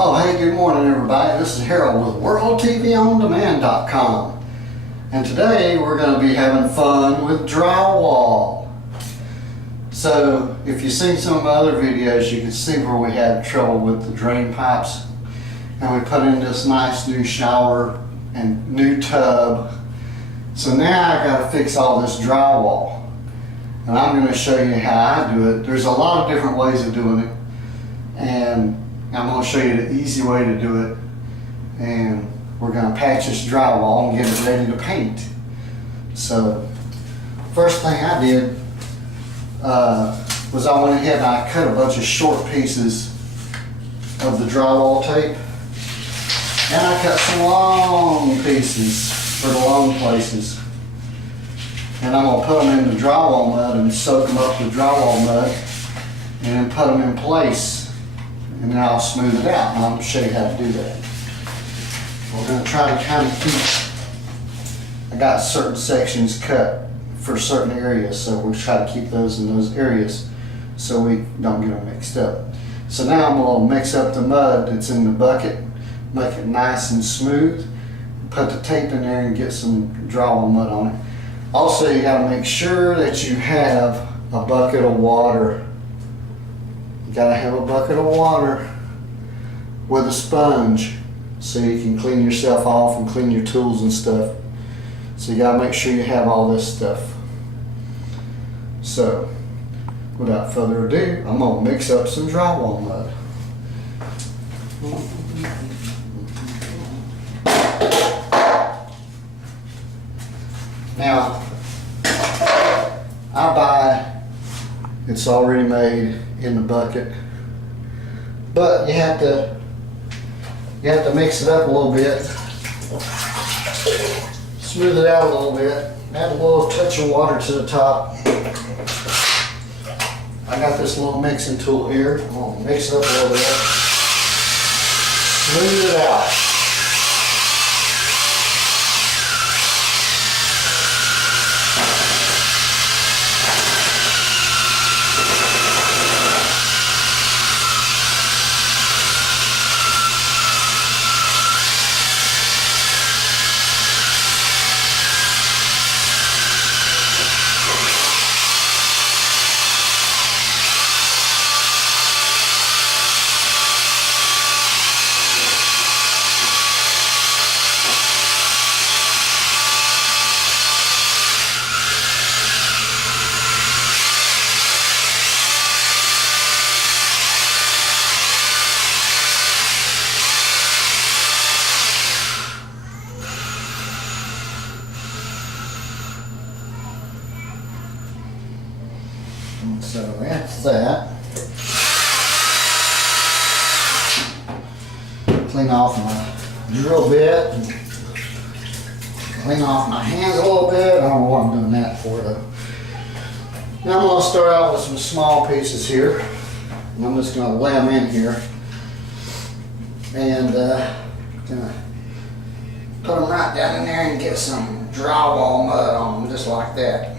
Oh, hey, good morning, everybody. This is Harold with WorldTVOnDemand.com. And today we're going to be having fun with drywall. So, if you've seen some of my other videos, you can see where we had trouble with the drain pipes. And we put in this nice new shower and new tub. So now I got to fix all this drywall. And I'm going to show you how I do it. There's a lot of different ways of doing it. And I'm going to show you the easy way to do it, and we're going to patch this drywall and get it ready to paint. So, first thing I did was I went ahead and I cut a bunch of short pieces of the drywall tape, and I cut some long pieces for the long places. And I'm going to put them in the drywall mud and soak them up with drywall mud, and then put them in place. And then I'll smooth it out, and I'm going to show you how to do that. We're going to try to kind of keep, I got certain sections cut for certain areas, so we'll try to keep those in those areas so we don't get them mixed up. So now I'm going to mix up the mud that's in the bucket, make it nice and smooth, put the tape in there and get some drywall mud on it. Also, you got to make sure that you have a bucket of water. You gotta have a bucket of water with a sponge so you can clean yourself off and clean your tools and stuff. So you gotta make sure you have all this stuff. So, without further ado, I'm gonna mix up some drywall mud. Now, I buy, it's already made in the bucket, but you have to mix it up a little bit, smooth it out a little bit, add a little touch of water to the top. I got this little mixing tool here. I'm gonna mix it up a little bit, smooth it out. So that's that. Clean off my drill bit, and clean off my hands a little bit. I don't know what I'm doing that for though. Now I'm going to start out with some small pieces here. And I'm just going to lay them in here. And gonna put them right down in there and get some drywall mud on them, just like that.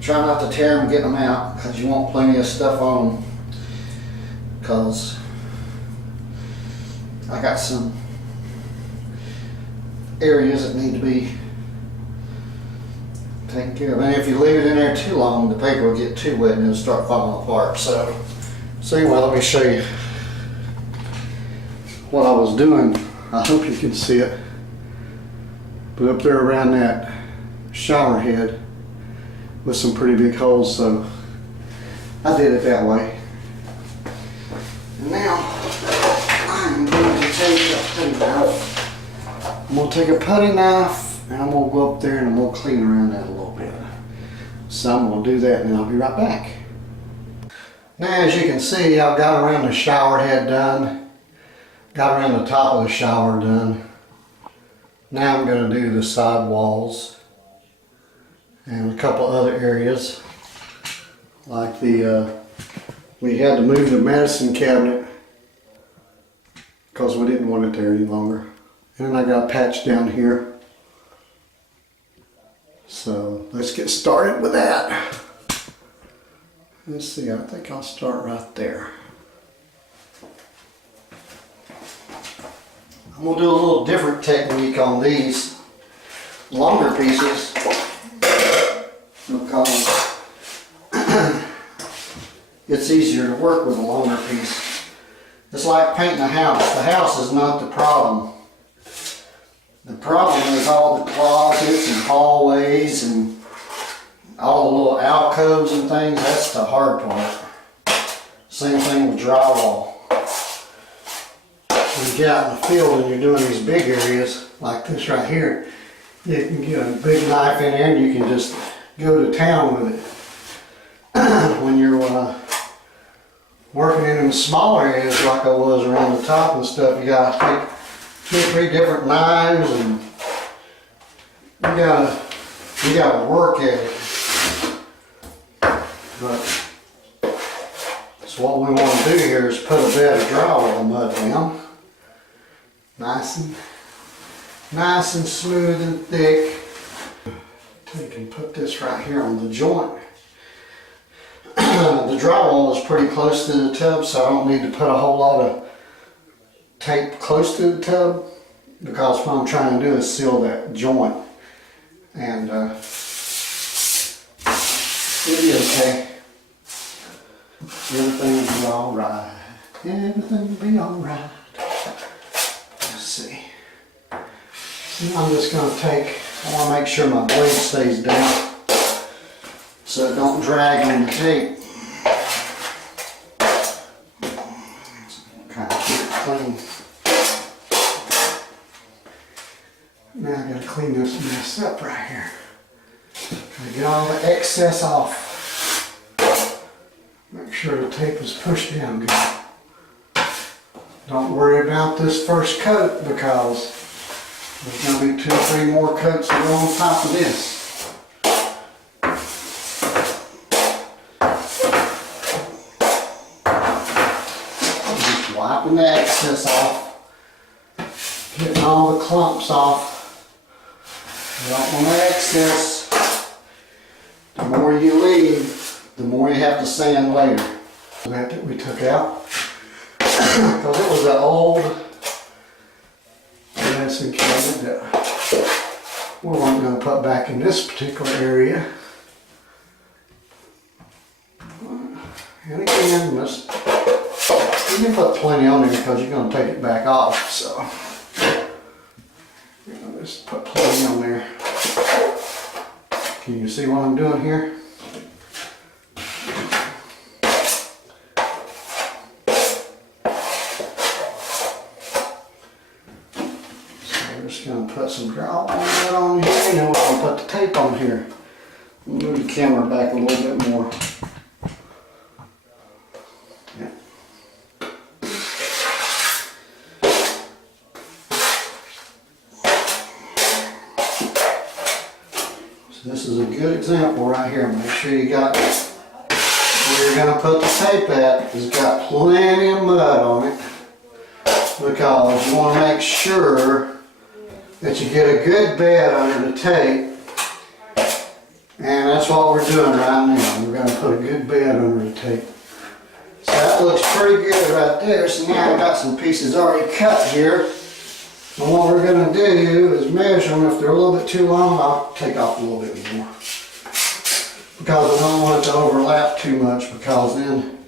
Try not to tear them and get them out, because you want plenty of stuff on them, because I got some areas that need to be taken care of. And if you leave it in there too long, the paper will get too wet and it'll start falling apart. So anyway, let me show you what I was doing. I hope you can see it. But up there around that shower head with some pretty big holes, so I did it that way. And now I'm going to take a putty knife. I'm going to take a putty knife and I'm going to go up there and I'm going to clean around that a little bit. So I'm going to do that and then I'll be right back. Now, as you can see, I've got around the shower head done, got around the top of the shower done. Now I'm going to do the side walls and a couple other areas, like we had to move the medicine cabinet because we didn't want it there any longer. And then I got a patch down here. So let's get started with that. Let's see, I think I'll start right there. I'm gonna do a little different technique on these longer pieces because it's easier to work with a longer piece. It's like painting a house. The house is not the problem. The problem is all the closets and hallways and all the little alcoves and things. That's the hard part. Same thing with drywall. When you get out in the field and you're doing these big areas like this right here, you can get a big knife in there and you can just go to town with it. When you're working in them smaller areas like I was around the top and stuff, you gotta take 2 or 3 different knives and you gotta work at it. But so what we want to do here is put a bed of drywall mud down, nice and smooth and thick. So you can put this right here on the joint. The drywall is pretty close to the tub, so I don't need to put a whole lot of tape close to the tub, because what I'm trying to do is seal that joint, and it'll be okay. Everything will be alright. Everything will be alright. Let's see. So I'm just going to I want to make sure my blade stays down so it don't drag on the tape. Kind of keep it clean. Now I got to clean this mess up right here. Try to get all the excess off. Make sure the tape is pushed down good. Don't worry about this first coat, because there's going to be 2 or 3 more coats that go on top of this. Just wiping the excess off, getting all the clumps off. You don't want the excess. The more you leave, the more you have to sand later. That we took out, because it was an old medicine cabinet that we weren't going to put back in this particular area. And again, you can put plenty on there because you're going to take it back off. So just put plenty on there. Can you see what I'm doing here? Going to put some drywall on here, and then we're going to put the tape on here. Move the camera back a little bit more. Yeah. So this is a good example right here. Make sure you got where you're going to put the tape at. It's got plenty of mud on it, because you want to make sure that you get a good bed under the tape, and that's what we're doing right now. We're going to put a good bed under the tape. So that looks pretty good right there. So now I've got some pieces already cut here, and what we're going to do is measure them. If they're a little bit too long, I'll take off a little bit more, because I don't want it to overlap too much, because then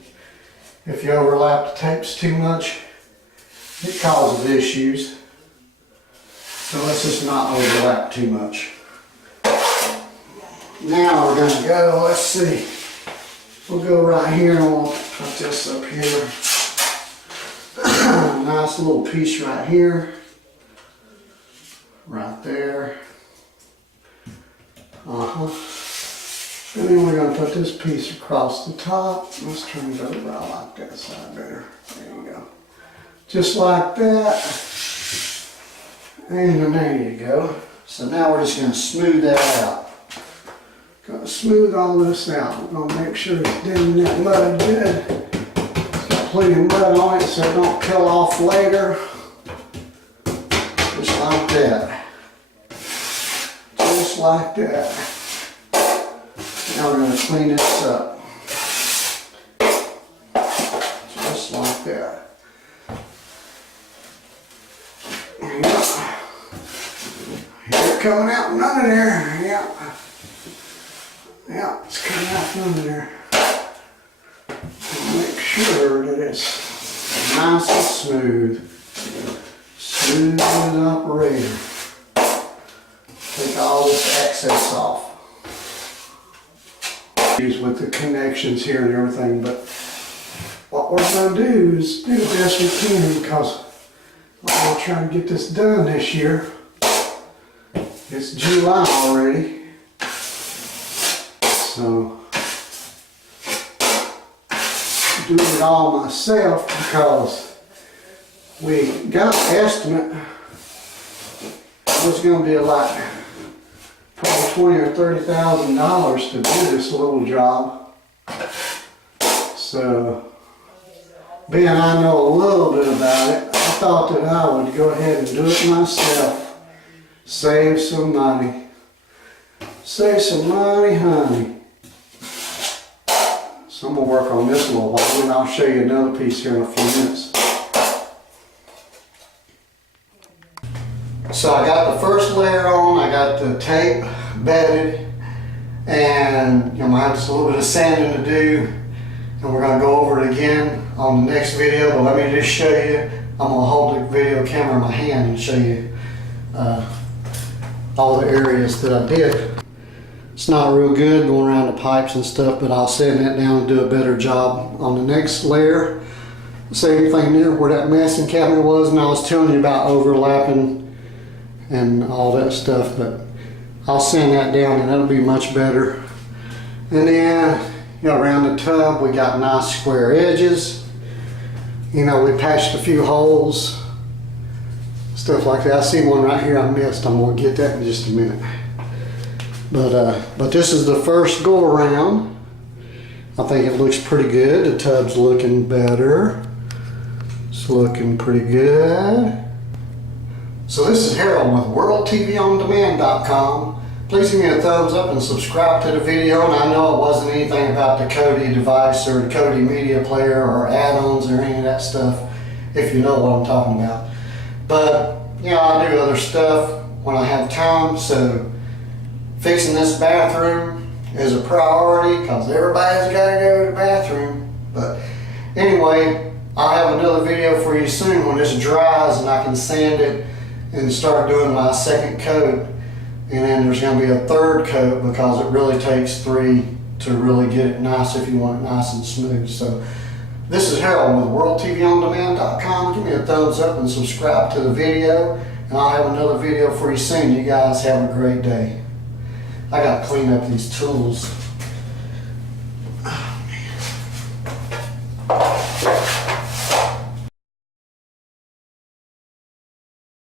if you overlap the tapes too much, it causes issues. So let's just not overlap too much. Now we're going to go, let's see, we'll go right here and we'll put this up here. Nice little piece right here. Right there. And then we're going to put this piece across the top. Let's turn it over. I like that side better. There you go. Just like that. And there you go. So now we're just going to smooth that out. Going to smooth all this out. We're going to make sure it's dimming that mud good. It's got plenty of mud on it so it don't peel off later. Just like that. Just like that. Now we're going to clean this up. Just like that. coming out from under there. Yeah. Yeah, it's coming out from under there. And make sure that it's nice and smooth. Smooth operator. Take all this excess off. With the connections here and everything, but what we're going to do is do the best we can because we're going to try to get this done this year. It's July already, so doing it all myself because we got an estimate. It's going to be like probably $20,000 or $30,000 to do this little job. So, being I know a little bit about it, I thought that I would go ahead and do it myself. Save some money. Save some money, honey. So I'm going to work on this a little while and I'll show you another piece here in a few minutes. So I got the first layer on, I got the tape bedded, and I'm going to have just a little bit of sanding to do, and we're going to go over it again on the next video, but let me just show you. I'm going to hold the video camera in my hand and show you all the areas that I did. It's not real good going around the pipes and stuff, but I'll sand that down and do a better job on the next layer. Same thing there where that masking cabinet was, and I was telling you about overlapping and all that stuff, but I'll sand that down and that'll be much better. And then, you know, around the tub we got nice square edges. You know, we patched a few holes, stuff like that. I see one right here I missed. I'm gonna get that in just a minute. But this is the first go around. I think it looks pretty good. The tub's looking better. It's looking pretty good. So this is Harold with WorldTVOnDemand.com. Please give me a thumbs up and subscribe to the video. And I know it wasn't anything about the Kodi device or the Kodi media player or add-ons or any of that stuff, if you know what I'm talking about. But, you know, I do other stuff when I have time, so fixing this bathroom is a priority because everybody's got to go to the bathroom. But anyway, I'll have another video for you soon when this dries and I can sand it and start doing my second coat, and then there's going to be a third coat because it really takes 3 to really get it nice if you want it nice and smooth. So this is Harold with WorldTVOnDemand.com. Give me a thumbs up and subscribe to the video, and I'll have another video for you soon. You guys have a great day. I got to clean up these tools.